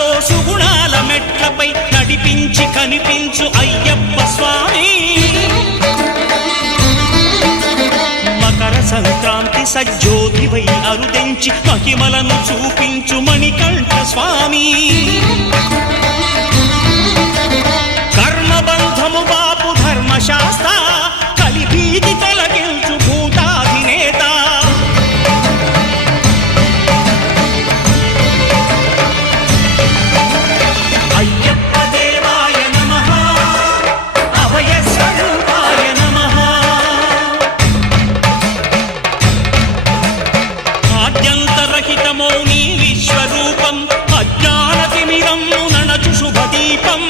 నాతో సుగుణాల మెట్లపై నడిపించి కనిపించు అయ్యప్ప స్వామి. మకర సంక్రాంతి సజ్జోతివై అరుదెంచి మహిమలను చూపించు మణికంఠ స్వామి. కర్మబంధము బాపు ధర్మశాస్త్ర కలిభీతి తొలగించు భూతాధినేత. అయ్యప్ప దేవాయ నమః, అభయ స్వరూపాయ నమః. ఆద్యంతరహితమో నీ విశ్వరూపం, అజ్ఞానతిమిరం నణచు శుభదీపం.